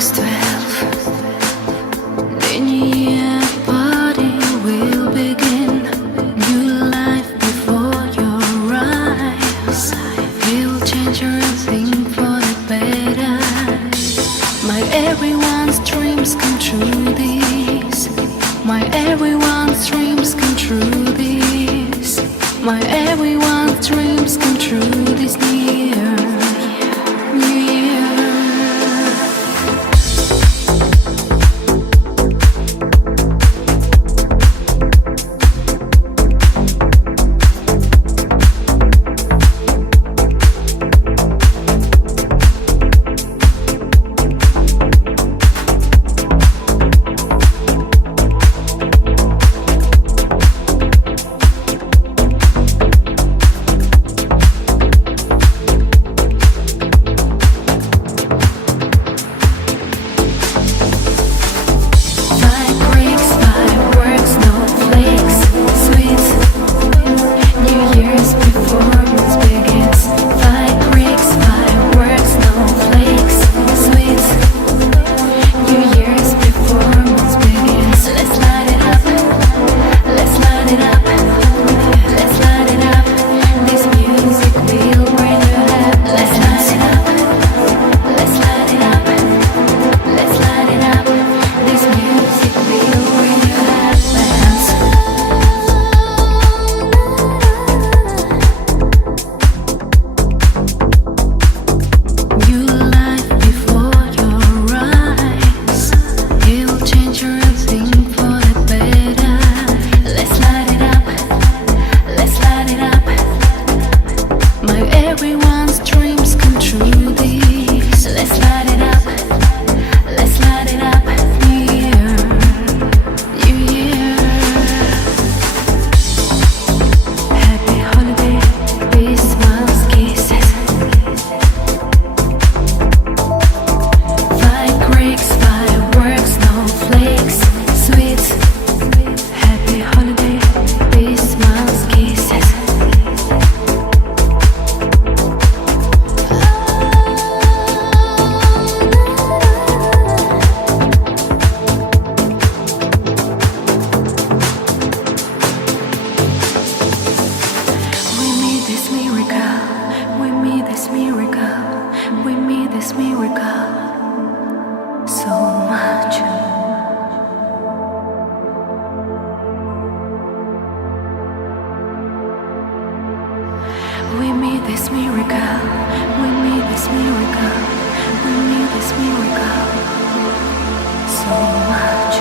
strikes 12. The new year party will begin. New life before your eyes. We'll change everything for the better. My everyone's dreams come true this. My everyone's dreams come true this. My everyone's dreams come true this year. New year. Everyone's dreams come true this. Let's light it up. Let's light it up. New year. New year. Happy holiday. Peace, smiles, kisses. Firecrackers, fireworks, snowflakes, sweets. Happy holiday. Peace, smiles, kisses. This miracle so much. We made this miracle. We made this miracle. We made this miracle so much.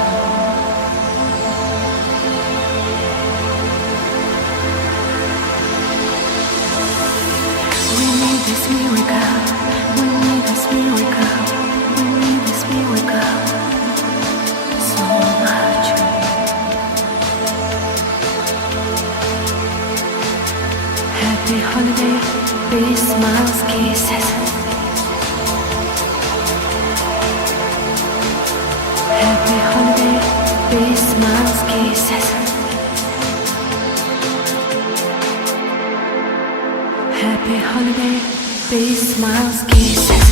We made this miracle. We made this miracle. We made this miracle so much. Happy holiday, peace, smiles, kisses. Happy holiday, peace, smiles, kisses. Happy holiday, peace, smiles, kisses.